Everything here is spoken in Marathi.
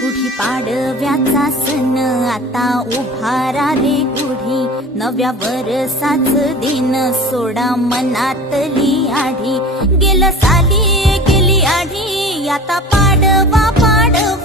गुढी पाडव्याचा सण आता उभारा रे गुढी, नव्या वरसाच दिन सोडा मनातली आढी. गेलं साली गेली आढी, आता पाडवा पाडवा